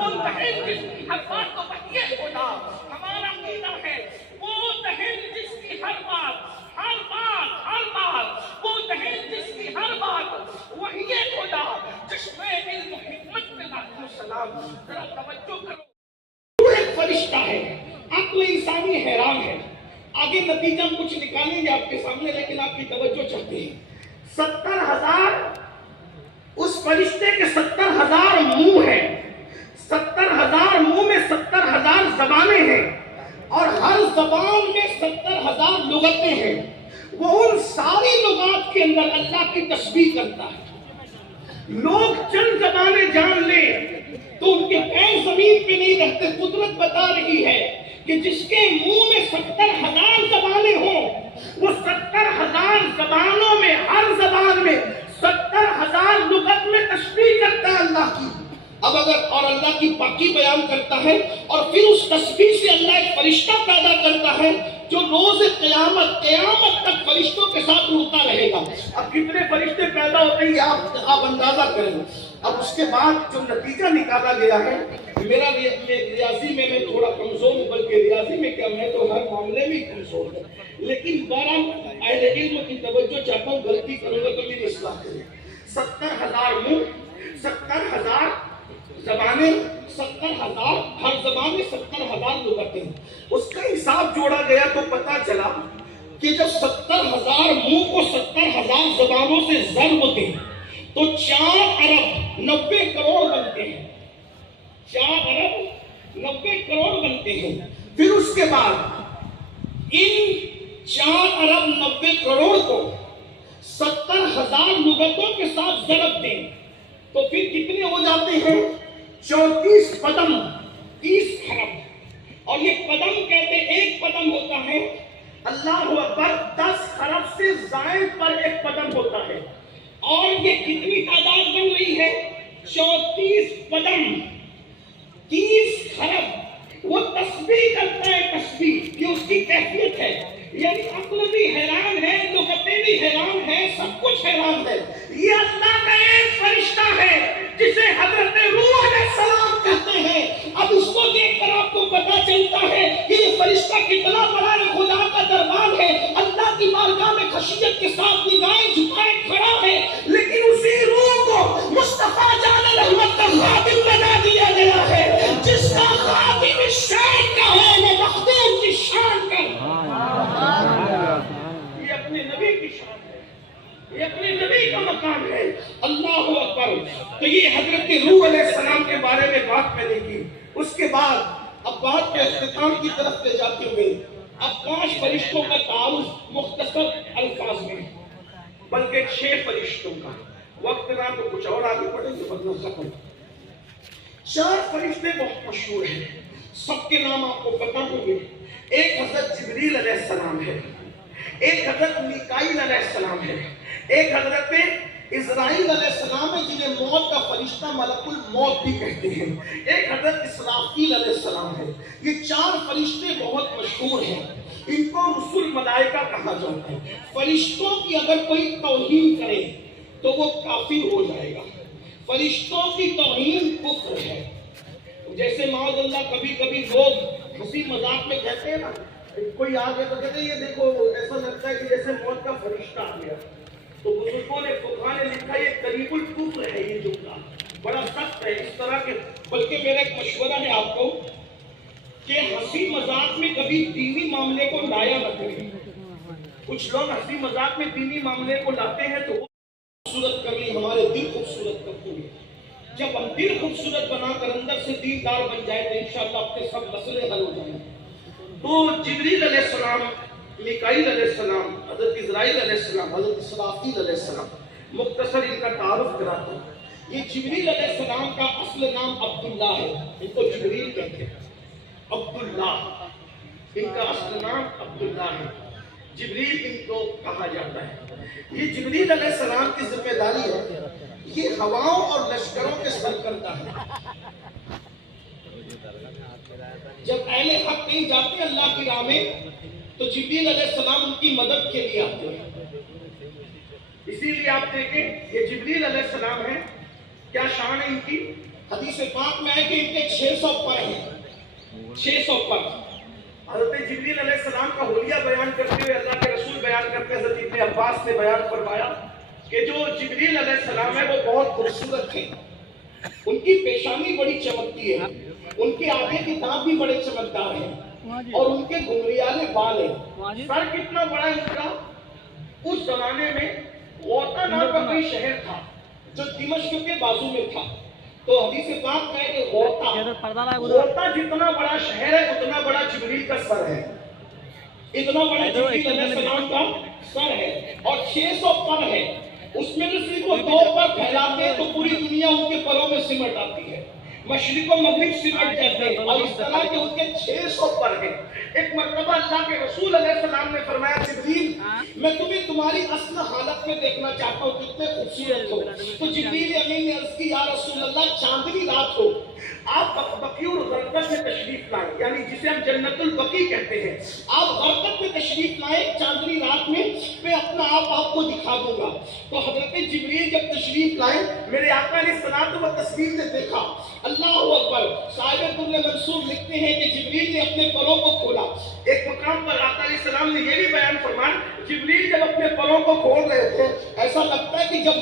وہ بہن جس کی ہر بات کو وحی خدا ہمارا عقیدہ ہے، وہ بہن جس کی ہر بات وہ بہن جس کی ہر بات وحی خدا، جس میں علم و حکمت میں لاکھوں سلام۔ ذرا توجہ کرو، وہ ایک فرشتہ ہے، عقل انسانی حیران ہے۔ آگے نتیجہ کچھ نکالیں گے آپ کے سامنے، لیکن آپ کی توجہ چاہتے ہیں۔ 70,000 اس فرشتے کے 70,000 منہ ہیں، 70,000 منہ میں 70,000 زبانیں ہیں، اور ہر زبان میں 70,000 لغتیں ہیں۔ وہ ان ساری لغات کے اندر اللہ کی تسبیح کرتا ہے۔ لوگ چند زبانیں جان لیں تو ان کے پیر زمین پہ نہیں رہتے۔ قدرت بتا رہی ہے کہ جس کے منہ میں 70,000 زبانیں ہوں، وہ 70,000 زبانوں میں، ہر زبان میں 70,000 لغت میں تسبیح کرتا ہے اللہ کی۔ اب اگر اور اللہ کی پاکی بیان کرتا ہے، اور پھر اس تسبیح سے اللہ ایک فرشتہ پیدا کرتا ہے جو روز قیامت تک فرشتوں کے ساتھ اڑتا رہے گا۔ اب کتنے فرشتے پیدا ہوتے ہیں آپ اندازہ کریں۔ اب اس کے بعد جو نتیجہ نکالا گیا ہے، میرا ریاضی میں تھوڑا کمزور ہوں، بلکہ ریاضی میں کیا، میں تو ہر معاملے میں کمزور ہوں، لیکن بہرحال اہل علم کی توجہ چاہتا ہوں، غلطی کروں گا تو میری اصلاح کریں۔ 70,000 منہ، 70,000 زبانیں، 70,000 ہر زبان میں 70,000 لغتیں۔ اس کا حساب جوڑا گیا تو پتا چلا کہ جب 70,000 منہ کو 70,000 زبانوں سے ضرب دیں تو 4 ارب 90 کروڑ بنتے ہیں۔ 4 ارب 90 کروڑ بنتے ہیں۔ پھر اس کے بعد ان 4 ارب 90 کروڑ کو 70,000 لغتوں کے ساتھ ضرب دیں تو پھر کتنے ہو جاتے ہیں؟ 34 قدم، 30 خرب۔ اور یہ قدم کہتے ہیں، ایک قدم ہوتا ہے اللہ اکبر 10 خرب سے زائد پر ایک قدم ہوتا ہے، اور یہ کتنی تعداد بن رہی ہے؟ 34 قدم، 30 خرب۔ وہ تسبیح کرتا ہے، تسبیح کہ اس کی کیفیت ہے، یعنی عقل بھی حیران ہے، لغتیں بھی حیران ہے، سب کچھ حیران ہے۔ یہ اللہ کا ایک فرشتہ ہے جسے حضرت روح علیہ السلام کہتے ہیں۔ اب اس کو دیکھ کر آپ کو پتا چلتا ہے کہ یہ فرشتہ کتنا بڑا خدا کا دربار ہے، اللہ کی بارگاہ میں خشیت کے ساتھ نگاہیں جھکائے کھڑا ہے، لیکن اسی روح کو مصطفیٰ جان رحمت کا خادم بنا دیا گیا ہے۔ جس کا خادم شان کا ہے، وہ مخدوم کی شان کا ہے۔ یہ اپنے نبی کی شان ہے، یہ اپنے نبی کا مقام ہے۔ اللہ اکبر۔ تو یہ حضرت روح علیہ السلام کے بارے میں بات میں نے کی۔ اس کے بعد اب بات کے اختتام کی طرف لے جاتے ہوئے اب 5 فرشتوں کا تعارف مختصر الفاظ میں، بلکہ 6 فرشتوں کا، وقت نہ تو کچھ اور آگے پڑھیں گے ورنہ ختم۔ 4 فرشتے بہت مشہور ہیں، سب کے نام آپ کو پتہ ہوں گے۔ ایک حضرت جبریل علیہ السلام ہے، ایک حضرت میکائیل علیہ السلام ہے، ایک حضرت اسرائیل علیہ السلام ہے جنہیں موت کا فرشتہ ملک الموت بھی کہتے ہیں، ایک حضرت اسرافیل علیہ السلام ہے۔ یہ 4 فرشتے بہت مشہور ہیں، ان کو رسول ملائکہ کہا جاتا ہے۔ فرشتوں کی اگر کوئی توہین کرے تو وہ کافر ہو جائے گا۔ فرشتوں کی توہین کفر ہے۔ جیسے معاذ اللہ کبھی کبھی لوگ ہنسی مذاق میں کہتے ہیں نا، کوئی آگے تو کہتے ہیں یہ دیکھو ایسا لگتا ہے کہ جیسے موت کا فرشتہ آ گیا، تو بزرگوں نے فقہاء نے لکھا یہ قریب الکفر ہے، یہ جملہ بڑا سخت ہے اس طرح کے۔ بلکہ میرا ایک مشورہ ہے آپ کو کہ ہنسی مذاق میں کبھی دینی معاملے کو لایا نہ کریں۔ کچھ لوگ ہنسی مذاق میں دینی معاملے کو لاتے ہیں تو خوبصورت کر لی، ہمارے دل خوبصورت کرتے ہیں۔ جب ہم دل خوبصورت بنا کر اندر سے دیندار بن جائے تو انشاءاللہ اپنے سب مسئلے حل ہو جائیں۔ تو جبریل علیہ السلام، میکائیل علیہ السلام، حضرت اسرائیل علیہ السلام، حضرت اسرافیل علیہ السلام، مختصر ان کا تعارف کراتا ہوں۔ یہ جبریل علیہ السلام کا اصل نام عبداللہ ہے، ان کو جبریل کہتے ہیں، عبداللہ، ان کا اصل نام عبداللہ ہے، جبریل ان کو کہا جاتا ہے۔ یہ جبریل علیہ السلام کی ذمہ داری ہے، یہ ہواؤں اور لشکروں کے سرکردہ ہے۔ جب اہل حق کہیں جاتے ہیں اللہ کی راہ میں تو جبریل علیہ السلام ان کی مدد کے لیے آتے ہیں۔ اسی لیے آپ دیکھیں یہ جبریل علیہ السلام ہے، کیا شان ہے ان کی؟ حدیث پاک میں ہے کہ ان کے 600 پر ہیں، 600 پر۔ حضرت جبریل علیہ السلام کا حلیہ بیان کرتے ہوئے اللہ کے رسول بیان کرتے ہیں، حضرت ابن عباس نے بیان فرمایا کہ جو جبریل علیہ السلام ہے وہ بہت خوبصورت ہیں، ان کی پیشانی بڑی چمکتی ہے، ان کے آگے کے دانت بھی بڑے چمکدار ہیں اور ان کے گھنگریالے بال ہیں۔ سر کتنا بڑا ہے ان کا؟ اس زمانے میں غوطہ نام کا کوئی شہر تھا جو دمشق کے بازو میں تھا، تو حدیث پاک میں ہے کہ غوطہ جتنا بڑا شہر ہے اتنا بڑا جبریل کا سر ہے، اتنا بڑا جبریل علیہ السلام کا سر ہے، اور 600 پر ہے۔ اس میں سے صرف وہ 2 پر پھیلاتے ہیں تو پوری دنیا ان کے پروں میں سمٹ آتی ہے، مشرق و مغرب سمٹ جاتے ہیں، اور اس طرح کے ان کے 600 پر ہیں۔ ایک مرتبہ اللہ کے رسول علیہ السلام نے فرمایا جبریل میں تمہیں تمہاری اصل حالت میں دیکھنا چاہتا ہوں، کتنے خوبصورت ہو۔ تو جبریل امین نے عرض کی یا رسول اللہ چاندنی رات ہو، آپ بقیع الغرقد میں تشریف لائیں، یعنی جسے ہم جنت البقیع کہتے ہیں، آپ غرقد میں تشریف لائیں چاندنی رات میں اپنا آپ کو دکھا دوں گا۔ تو حضرت جبریل جب تشریف لائے میرے آقا علیہ السلام و تسلیم نے دیکھا، اللہ اکبر۔ صاحب در منصور لکھتے ہیں کہ جبریل نے اپنے پروں کو کھولا۔ ایک مقام پر آقا علیہ السلام نے یہ بھی بیان فرمایا جبریل جب اپنے پروں کو کھول رہے تھے ایسا لگتا ہے کہ جب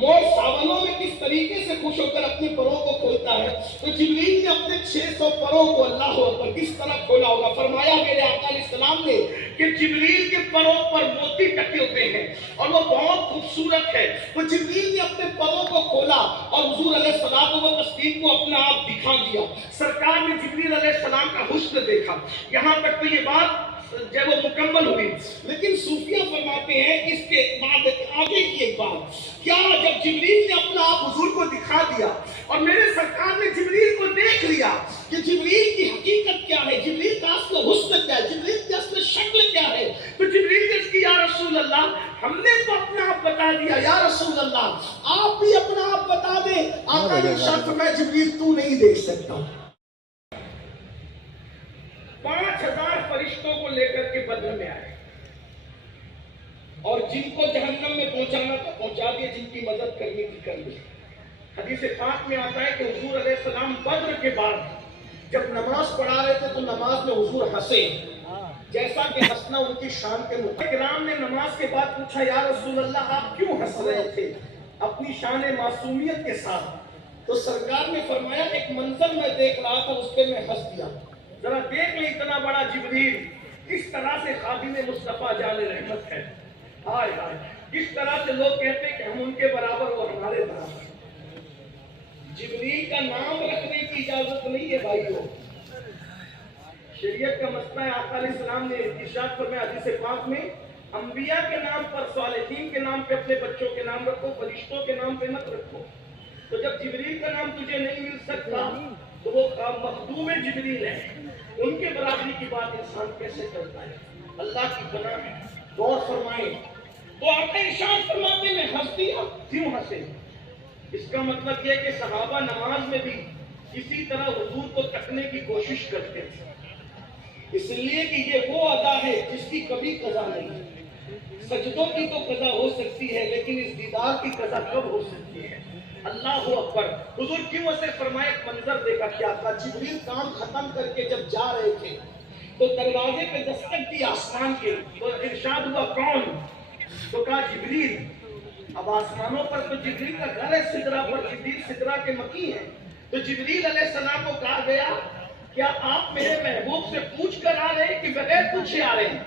مور ساونوں میں کس طریقے سے خوش ہو کر اپنے پروں کو کھولتا ہے، تو جبریل نے اپنے 600 پروں کو اللہ اکبر کس طرح کھولا ہوگا۔ فرمایا میرے آقا علیہ السلام نے کہ جبریل کے پروں پر موتی ٹکے ہوتے ہیں اور وہ بہت خوبصورت ہے۔ تو جبریل نے اپنے پروں کو کھولا اور حضور علیہ السلام و تسلیم کو اپنا آپ دکھا دیا۔ سرکار نے جبریل علیہ السلام کا حسن دیکھا۔ یہاں تک تو یہ بات جب وہ مکمل ہوئی، لیکن صوفیہ فرماتے ہیں اس کے بعد آگے کی ایک بات، کیا جب جبریل نے اپنا آپ حضور کو دکھا دیا اور میرے سرکار نے جبریل کو دیکھ لیا کہ جبریل کی حقیقت کیا ہے، جبریل کا اصل حسن کیا ہے، جبریل کی اصل شکل کیا ہے، تو جبریل نے اس کی یا رسول اللہ ہم نے تو اپنا آپ بتا دیا، یا رسول اللہ آپ بھی اپنا آپ بتا دیں۔ آقا نے ارشاد فرمایا جبریل تو نہیں دیکھ سکتا۔ 5000 فرشتوں کو لے کر کے بدر میں آئے اور جن کو جہنم میں پہنچانا تھا پہنچا دیا، جن کی مدد کرنی تھی کر لی۔ حدیث پاک میں آتا ہے کہ حضور علیہ السلام بدر کے بعد جب نماز پڑھا رہے تھے تو نماز میں حضور ہنسے، جیسا کہ ہنسنا ان کی شان کے مطابق۔ کرام نے نماز کے بعد پوچھا یا رسول اللہ آپ کیوں ہنس رہے تھے اپنی شان معصومیت کے ساتھ؟ تو سرکار نے فرمایا ایک منظر میں دیکھ رہا تھا اس پہ میں ہنس دیا۔ ذرا دیکھ لیں اتنا بڑا جبریل کس طرح سے خادم مصطفیٰ جان رحمت ہے، ہائے ہائے کس طرح سے لوگ کہتے ہیں کہ ہم ان کے برابر وہ ہمارے برابر۔ جبریل کا نام رکھنے کی اجازت نہیں ہے بھائیو، شریعت کا مسئلہ ہے۔ آقا علیہ السلام نے ارشاد فرمایا حدیث پاک میں انبیاء کے نام پر، صالحین کے نام پہ اپنے بچوں کے نام رکھو، فرشتوں کے نام پہ مت رکھو۔ تو جب جبریل کا نام تجھے نہیں مل سکتا تو وہ مخدوم جبریل ہے، ان کے برابری کی بات انسان کیسے کرتا ہے؟ اللہ کی پناہ ہے، غور فرمائیں۔ تو آقا ارشاد فرماتے میں ہنس دیا، کیوں ہنسے؟ اس کا مطلب یہ کہ صحابہ نماز میں بھی کسی طرح حضور کو تکنے کی کوشش کرتے تھے، اس لیے کہ یہ وہ ادا ہے جس کی کبھی قضا نہیں۔ سجدوں کی تو قضا ہو سکتی ہے لیکن اس دیدار کی قضا کب ہو سکتی ہے؟ اللہ اکبر۔ حضور کیوں اسے فرمایا؟ ایک منظر دیکھا کیا تھا، جبریل کام ختم کر کے جب جا رہے تھے تو دروازے پہ دستک دی آسمان کے، تو ارشاد ہوا کون؟ تو کہا جبریل۔ اب آسمانوں پر تو جبریل کا گھر ہے، سدرہ پر، جبریل سدرہ کے مکی ہے۔ تو جبریل علیہ السلام کو کہا گیا کیا آپ میرے محبوب سے پوچھ کر آ رہے ہیں کہ بغیر پوچھے آ رہے ہیں؟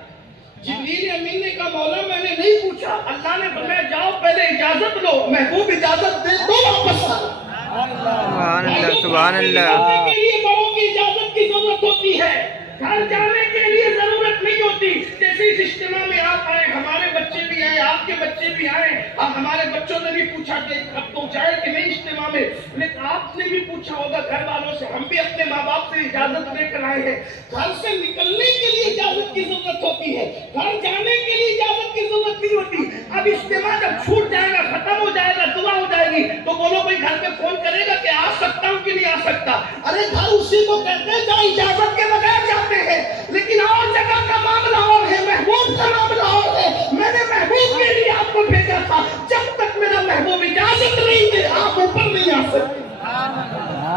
جبریل امین نے کہا مولا میں نے نہیں پوچھا، اللہ نے فرمایا جاؤ پہلے اجازت لو، محبوب اجازت دے تو واپس آنا۔ سبحان اللہ سبحان اللہ۔ جانے کے لیے بڑوں کی اجازت کی ضرورت ہوتی ہے، گھر جانے کے لیے ضرورت نہیں ہوتی۔ جیسے اس اجتماع میں آپ آئے، ہمارے بچے بھی آئے، آپ کے بچے بھی آئے، اب ہمارے بچوں نے بھی پوچھا کہ اب تو جائے کہ نہیں اجتماع میں، لیکن آپ نے بھی پوچھا ہوگا گھر والوں سے، ہم بھی اپنے ماں باپ سے اجازت لے کر آئے ہیں۔ گھر سے نکلنے کے لیے اجازت کی ضرورت ہوتی ہے، گھر جانے کے لیے اجازت کی ضرورت نہیں ہوتی۔ اب اجتماع جب چھوٹ جائے گا، ختم ہو جائے گا، دعا ہو جائے گی تو بولو بھائی گھر پہ فون کرے گا کہ آ سکتا ہوں کہ نہیں آ سکتا؟ ارے گھر اسی کو کہتے ہیں جہاں اجازت کے بغیر جاتے ہیں، لیکن اور جگہ کا معاملہ اور ہے، محبوب کا معاملہ اور ہے۔ میں نے محبوب کے لیے آپ کو بھیجا تھا، جب تک میرا محبوب اجازت نہیں دے آپ اوپر نہیں آ سکتے۔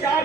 4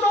2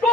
2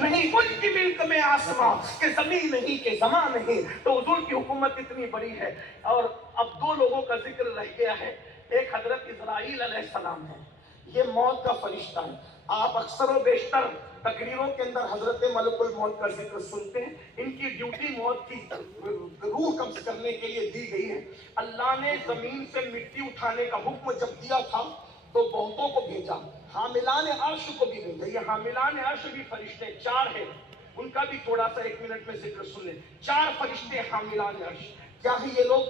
نہیں ان کی ملک میں آسمان کہ زمین نہیں کہ زمان نہیں. تو حضور کی حکومت اتنی بڑی ہے. اور اب دو لوگوں کا ذکر رہ گیا ہے. ایک حضرت اسرائیل علیہ السلام ہے. یہ موت کا فرشتہ ہے. آپ اکثر و بیشتر تقریروں کے اندر حضرت ملک الموت کا ذکر سنتے ہیں. ان کی ڈیوٹی موت کی روح قبض کرنے کے لیے دی گئی ہے. اللہ نے زمین سے مٹی اٹھانے کا حکم جب دیا تھا تو بہتوں کو بھیجا, حاملان عرش کو بھی بھیجا. یہ حاملان عرش بھی فرشتے 4 ہیں, ان کا بھی تھوڑا سا 1 منٹ میں ذکر سن لیں. 4 فرشتے حاملان عرش. کیا ہے یہ لوگ؟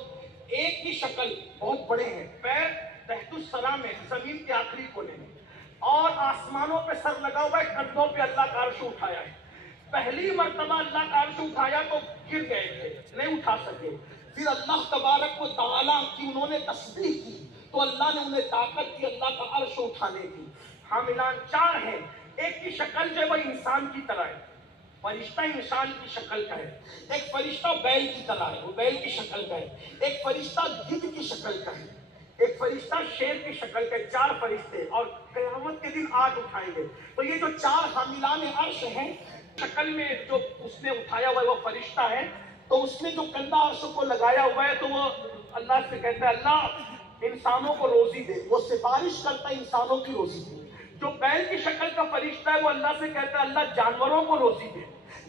ایک کی شکل, بہت بڑے ہیں, پیر تحت الثرا میں زمین کے آخری کونے میں, اور آسمانوں پہ سر لگا ہوا ہے, کندھوں پہ اللہ کا عرش اٹھایا ہے. پہلی مرتبہ اللہ کا عرش اٹھایا تو گر گئے تھے, نہیں اٹھا سکے. پھر اللہ تبارک و تعالیٰ کی انہوں نے تسبیح کی تو اللہ نے انہیں طاقت دی اللہ کا عرش اٹھانے کی. حاملان 4 ہیں. ایک کی شکل جو ہے وہ انسان کی طرح ہے, فرشتہ انسان کی شکل کا ہے. ایک فرشتہ بیل کی طرح ہے, وہ بیل کی شکل کا ہے. ایک فرشتہ گدھ کی شکل کا ہے. ایک فرشتہ شیر کی شکل کے. 4 فرشتے, اور قیامت کے دن آگ اٹھائیں گے. تو یہ جو 4 حاملان عرش ہیں, شکل میں جو اس نے اٹھایا ہوا ہے وہ فرشتہ ہے. تو اس نے جو کندھا عرش کو لگایا ہوا ہے تو وہ اللہ سے کہتا ہے اللہ انسانوں کو روزی دے. وہ سفارش کرتا ہے انسانوں کی روزی دے. جو بیل کی شکل کا فرشتہ ہے وہ اللہ سے کہتا ہے اللہ جانوروں کو روزی دے.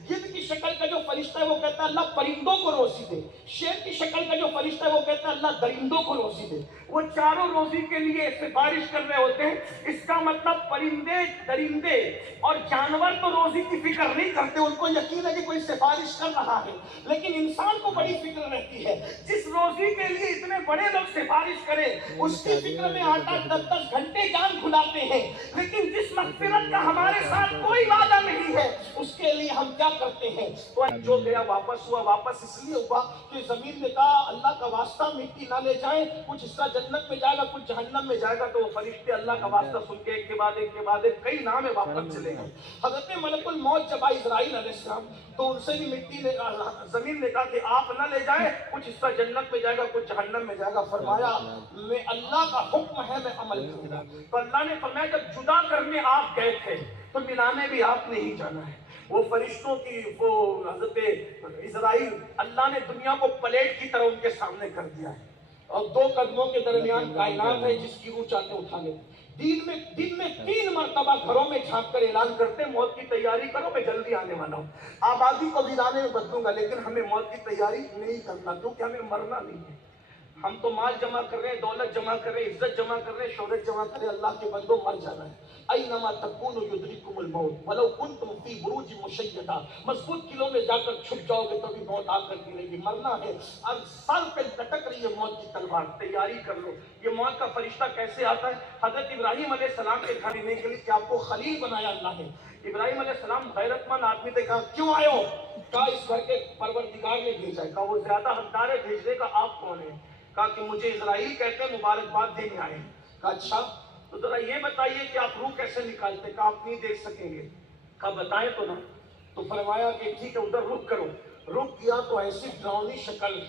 گدھ کی شکل کا جو فرشتہ ہے وہ کہتا ہے اللہ پرندوں کو روزی دے. شیر کی شکل کا جو فرشتہ ہے وہ کہتا ہے اللہ درندوں کو روزی دے. وہ چاروں روزی کے لیے سفارش کر رہے ہوتے ہیں. اس کا مطلب پرندے, درندے اور جانور تو روزی کی فکر نہیں کرتے, ان کو یقین ہے کہ کوئی سفارش کر رہا ہے. لیکن انسان کو بڑی فکر رہتی ہے. جس روزی کے لیے اتنے بڑے لوگ سفارش کریں اس کی فکر میں 8-10 گھنٹے جان کھلاتے ہیں. لیکن جس مغفرت کا ہمارے ساتھ کوئی وعدہ نہیں ہے اس کے لیے ہم کیا کرتے ہیں. تو جو گیا واپس ہوا. واپس اس لیے ہوا کہ زمین نے کہا اللہ کا واسطہ مٹی نہ لے جائیں, کچھ حصہ جنت میں جائے گا کچھ جہنم میں جائے گا. تو وہ فرشتے اللہ کا واسطہ سن کے ایک کے بعد ایک کئی نام ہے واپس چلے گئے. حضرت ملک الموت جب آئی اسرائیل علیہ السلام تو ان سے بھی مٹی نے زمین نے کہا کہ آپ نہ لے جائیں, کچھ حصہ جنت میں جائے گا کچھ جہنم میں جائے گا. فرمایا میں اللہ کا حکم ہے میں عمل کروں گا. تو اللہ نے فرمایا جب جدا کرنے آپ گئے تھے تو ملانے بھی آپ نے ہی جانا ہے. وہ فرشتوں کی وہ حضرت اسرائیل اللہ نے دنیا کو پلیٹ کی طرح ان کے سامنے کر دیا ہے, اور 2 قدموں کے درمیان کائنات ہے جس کی روح چاہتے اٹھا لیں. دن میں 3 مرتبہ گھروں میں جھانک کر اعلان کرتے ہیں موت کی تیاری کرو, میں جلدی آنے والا ہوں. آبادی کو ویرانے میں بدلوں گا لیکن ہمیں موت کی تیاری نہیں کرنا, کیونکہ ہمیں مرنا نہیں ہے. ہم تو مال جمع کر رہے ہیں, دولت جمع کر رہے ہیں, عزت جمع کر رہے ہیں, شہرت جمع کر رہے ہیں. اللہ کے بندوں مر جانا ہے. اینما تکونوا یدرککم الموت ولو کنتم فی بروج مشیدہ. مضبوط قلعوں میں جا کر چھپ جاؤ گے تو بھی موت آ کر گرے گی. مرنا ہے. اب سر پہ لٹک رہی ہے موت کی تلوار, تیاری کر لو. یہ موت کا فرشتہ کیسے آتا ہے؟ حضرت ابراہیم علیہ السلام کے گھر لینے کے لیے کہ آپ کو خلیل بنایا اللہ نے. ابراہیم علیہ السلام غیرت مند آدمی تھے. کہا کیوں آئے ہو؟ کہا اس گھر کے پروردگار نے بھیجا ہے. کہا وہ زیادہ حقدار ہے بھیجنے کا, آپ کون ہیں؟ کہا کہ مجھے اسرائیل کہتے ہیں, مبارکباد دینے آئے ہیں. کہا اچھا تو ذرا یہ بتائیے کہ آپ روح کیسے نکالتے؟ کہا آپ نہیں دیکھ سکیں گے. کہا بتائیں تو نا. تو فرمایا کہ ٹھیک ہے ادھر رخ کرو. رخ کیا تو ایسی ڈراؤنی شکل,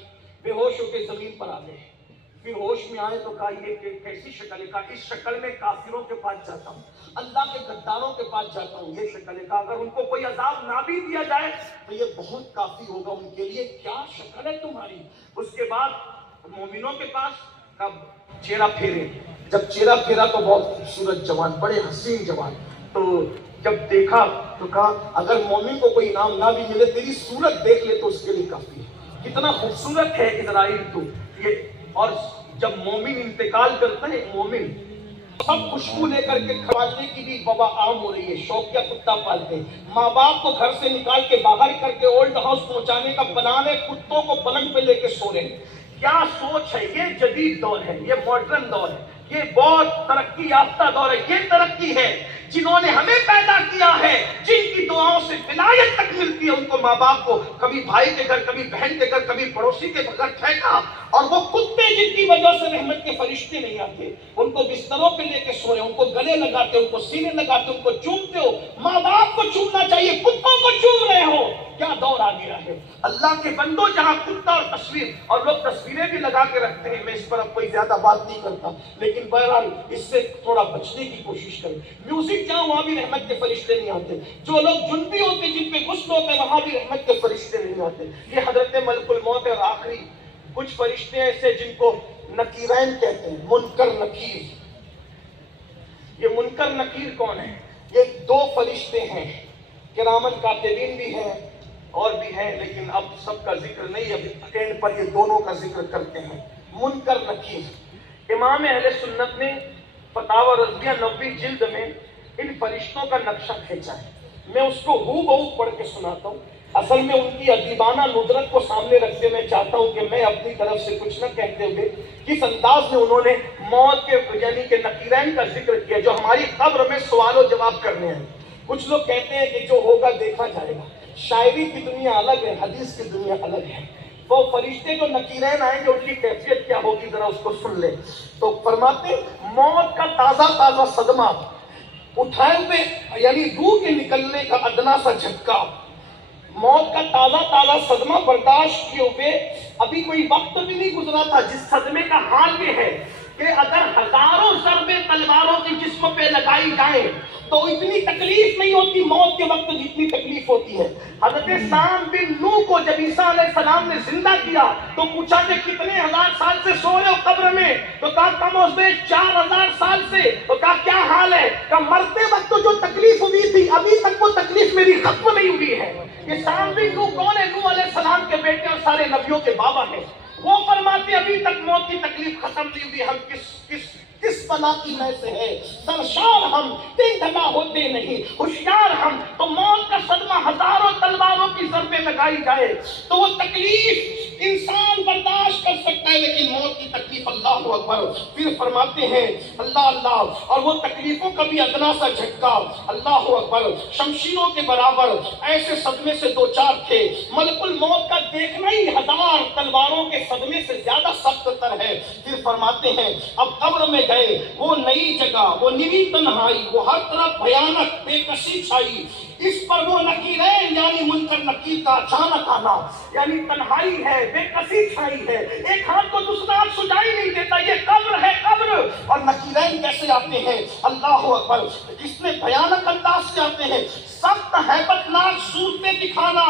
بے ہوش ہو کے زمین پر آ گئے. پھر ہوش میں آئے تو کہا یہ کیسی شکل ہے؟ کہا اس شکل میں کافروں کے پاس جاتا ہوں, اللہ کے غداروں کے پاس جاتا ہوں. یہ شکل ہے. کہا اگر ان کو کوئی عذاب نہ بھی دیا جائے تو یہ بہت کافی ہوگا ان کے لیے. کیا شکل ہے تمہاری؟ اس کے بعد مومنوں کے پاس کب چہرہ پھیرے. جب چہرہ پھیرا تو بہت خوبصورت جوان, بڑے حسین جوان. تو جب دیکھا تو کہا اگر مومن کو کوئی انعام نہ بھی ملے تیری صورت دیکھ لے تو اس کے لیے کافی ہے. کتنا خوبصورت ہے اسرائیل تو یہ. اور جب مومن انتقال کرتا ہے, مومن سب خوشبو لے کر کے کھوالنے کی بھی وبا عام ہو رہی ہے. شوقیہ کتا پالتے ہیں, ماں باپ کو گھر سے نکال کے باہر کر کے اولڈ ہاؤس پہنچانے کا پلان ہے, کتوں کو پلنگ پہ لے کے سو رہے ہیں. کیا سوچ ہے؟ یہ جدید دور ہے, یہ ماڈرن دور ہے, یہ بہت ترقی یافتہ دور ہے. یہ ترقی ہے جنہوں نے ہمیں پیدا کیا ہے, جن کی دعاؤں سے ولایت تک ملتی ہے. ان کو ماں باپ کو کبھی بھائی کے گھر, کبھی بہن کے گھر, کبھی پڑوسی کے گھر پھینکا, اور وہ کتے جن کی وجہ سے رحمت کے فرشتے نہیں آتے ان کو بستروں پہ لے کے سو رہے, ان کو گلے لگاتے, ان کو سینے لگاتے, ان کو چومتے ہو. ماں باپ کو چومنا چاہیے, کتوں کو چوم رہے ہو. کیا دور آ گیا ہے. اللہ کے بندوں جہاں کتا اور تصویر، اور لوگ تصویریں بھی لگا کے رکھتے ہیں، میں اس پر اب کوئی زیادہ بات نہیں کرتا، لیکن بہرحال اس سے تھوڑا بچنے کی کوشش کریں. میوزک جہاں وہاں بھی رحمت کے فرشتے نہیں آتے. جو لوگ جنبی ہوتے، جن پہ غسل ہوتے، وہاں بھی رحمت کے فرشتے نہیں آتے. یہ حضرت ملک الموت اور آخری کچھ فرشتے ایسے جن کو نکیرین کہتے ہیں، منکر نکیر. یہ منکر نکیر کون ہے؟ یہ دو فرشتے ہیں، کرامن کاتبین بھی ہیں اور بھی ہیں، لیکن اب سب کا ذکر نہیں، اب اینڈ پر یہ دونوں کا ذکر کرتے ہیں. منکر نکیر، امام اہل سنت نے فتاوی رضویہ 90 جلد میں ان فرشتوں کا نقشہ کھینچا ہے. میں اس کو ہو بہو پڑھ کے سناتا ہوں. اصل میں ان کی ادیبانہ ندرت کو سامنے رکھتے میں چاہتا ہوں کہ میں اپنی طرف سے کچھ نہ کہتے ہوئے کس انداز میں انہوں نے موت کے یعنی کہ نکیرین کا ذکر کیا جو ہماری قبر میں سوال و جواب کرنے ہیں. کچھ لوگ کہتے ہیں کہ جو ہوگا دیکھا جائے گا. شاعری کی دنیا الگ ہے، حدیث کی دنیا الگ ہے. وہ فرشتے جو نکیرین آئیں گے ان کی کیفیت کیا ہوگی ذرا اس کو سن لیں. تو فرماتے موت کا تازہ تازہ صدمہ اٹھائے ہوئے، یعنی روح کے نکلنے کا ادنا سا جھٹکا، موت کا تازہ تازہ صدمہ برداشت کیے ہوئے ابھی کوئی وقت بھی نہیں گزرا تھا، جس صدمے کا حال یہ ہے کہ اگر ہزاروں ضربیں تلواروں کے جسم پہ لگائی جائیں تو اتنی تکلیف نہیں ہوتی موت کے وقت جتنی تکلیف ہوتی ہے. حضرت سام بن نوح کو جب عیسیٰ علیہ السلام نے زندہ کیا تو پوچھا کہ کتنے ہزار سال سے سو رہے ہو قبر میں؟ تو کہا کم از بیش 4000 سال سے. تو کہا کیا حال ہے؟ کہا مرتے وقت تو جو تکلیف ہوئی تھی ابھی تک وہ تکلیف میری ختم نہیں ہوئی ہے. یہ سام بن نوح کون ہے؟ نوح علیہ السلام کے بیٹے اور سارے نبیوں کے بابا ہیں. وہ فرماتے ابھی تک موت کی تکلیف ختم نہیں ہوئی. ہم کس بلا کی میں سے ہے سرشار ہم تنگنا ہوتے نہیں ہوشیار ہم. تو موت کا صدمہ ہزاروں تلواروں کی ضربیں لگائی جائے تو وہ تکلیف انسان برداشت کر سکتا ہے، لیکن موت کی تکلیف اللہ اکبر. پھر فرماتے ہیں اللہ اللہ، اور وہ تکلیفوں کا بھی ادنا سا جھٹکا اللہ اکبر شمشیروں کے برابر ایسے صدمے سے دو چار تھے. ملک الموت کا دیکھنا ہی 1000 تلواروں کے صدمے سے زیادہ سخت تر ہے. پھر فرماتے ہیں اب قبر میں گئے، وہ نئی جگہ، وہ نئی تنہائی، وہ ہر طرف بھیانک بے کسی چھائی. اس پر وہ نکیرین یعنی منکر نکیر کا اچانک آنا، یعنی تنہائی ہے، بے کسی چھائی ہے، ایک ہاتھ کو دوسرا ہاتھ سجائی نہیں دیتا. یہ قبر ہے قبر. اور نکیرین کیسے آتے ہیں اللہ اکبر، کس نے بھیانک انداز سے آتے ہیں. سخت ہیبت ناک صورتیں دکھانا.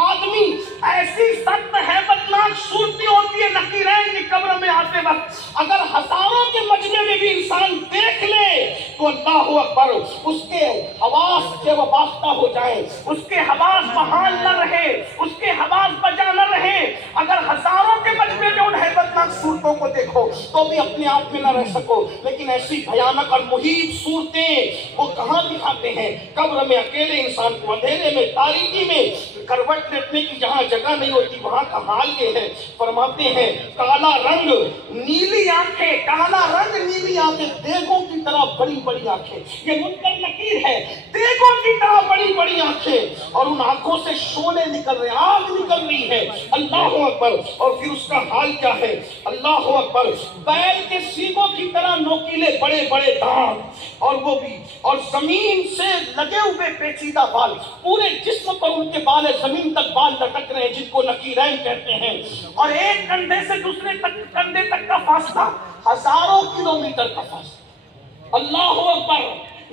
آدمی ایسی سخت ہیبت ناک صورتیں ہوتی ہے نکیرین کی قبر میں آتے وقت، اگر ہزاروں کے مجمع میں بھی انسان دیکھ لے تو اللہ اکبر اس کے حواس سے وہ باختہ ہو جائے، اس کے حواس بحال نہ رہے، اس کے حواس بجا نہ رہے. اگر ہزاروں کے مجمع میں ان ہیبت ناک صورتوں کو دیکھو تو بھی اپنے آپ میں نہ رہ سکو. لیکن ایسی بھیانک اور محیط صورتیں وہ کہاں دکھاتے ہیں؟ قبر میں اکیلے انسان کو اندھیرے میں تاریکی میں کروٹ لیٹنے کی جہاں جگہ نہیں ہوتی وہاں کا حال یہ ہے. فرماتے ہیں کالا رنگ نیلی آنکھیں، کالا رنگ نیلی آنکھیں، دیگوں کی طرح بڑی بڑی آنکھیں. یہ منکر نکیر ہے، دیگوں کی طرح بڑی بڑی آنکھیں، اور ان آنکھوں سے شعلے نکل رہے، آگ نکل رہی ہے. اللہ اکبر. اور پھر اس کا حال کیا ہے اللہ اکبر. بیل کے سیگوں کی طرح نوکیلے بڑے بڑے دانت، اور وہ بھی اور زمین سے لگے ہوئے پیچیدہ بال. پورے جسم پر ان کے بال ہے، زمین تک بال لٹک رہے ہیں جن کو نکیرین کہتے ہیں. اور ایک کندھے سے دوسرے کندھے تک کا فاصلہ 1000 کلومیٹر کا فاصلہ. اللہ اکبر.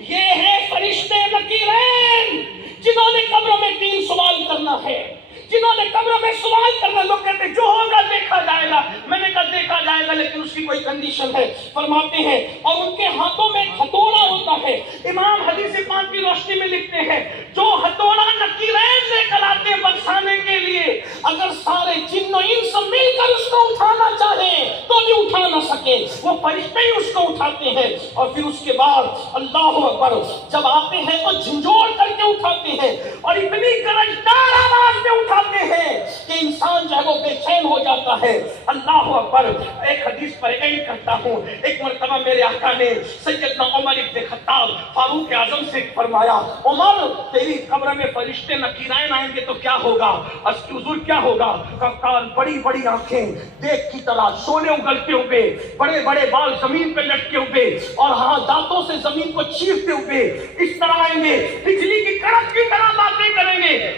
یہ ہے فرشتے نکیرین جنہوں نے قبر میں 3 سوال کرنا ہے، جنہوں نے قبر میں سوال کرنا. لوگ کہتے ہیں جو ہوگا دیکھا جائے گا. میں نے کہا دیکھا جائے گا لیکن اس کی کوئی کنڈیشن ہے. فرماتے ہیں اور ان کے ہاتھوں میں ایک ہتھوڑا ہوتا ہے. امام حدیث پاک کی روشنی میں لکھتے ہیں جو ہتھوڑا نکیرین لے کر آتے ہیں برسانے کے لیے، اگر سارے جن و انس مل کر اس کو اٹھانا چاہیں تو بھی اٹھا نہ سکے، وہ فرشتے ہی اس کو اٹھاتے ہیں. اور پھر اس کے بعد اللہ اکبر جب آتے ہیں تو جھنجھوڑ کر کے اٹھاتے ہیں اور اتنی گرجدار آواز میں اٹھاتے ہیں کہ انسان جو ہے وہ بے چین ہو جاتا ہے. اللہ اکبر. ایک حدیث پر اینڈ کرتا ہوں. ایک مرتبہ میرے آقا نے سیدنا عمر ابن خطاب فاروق اعظم سے فرمایا عمر تیری قبر میں فرشتے نکیرین آئیں گے تو کیا ہوگا؟ اس کی حضور کیا ہوگا؟ کان بڑی بڑی آنکھیں دیکھ کی طرح، شولے اگلتے ہوئے، بڑے بڑے بال زمین پہ لٹکے ہوئے، اور ہاں دانتوں سے زمین کو چیرتے ہوئے اس طرح آئیں گے، بجلی کی کڑک کی طرح باتیں کریں گے.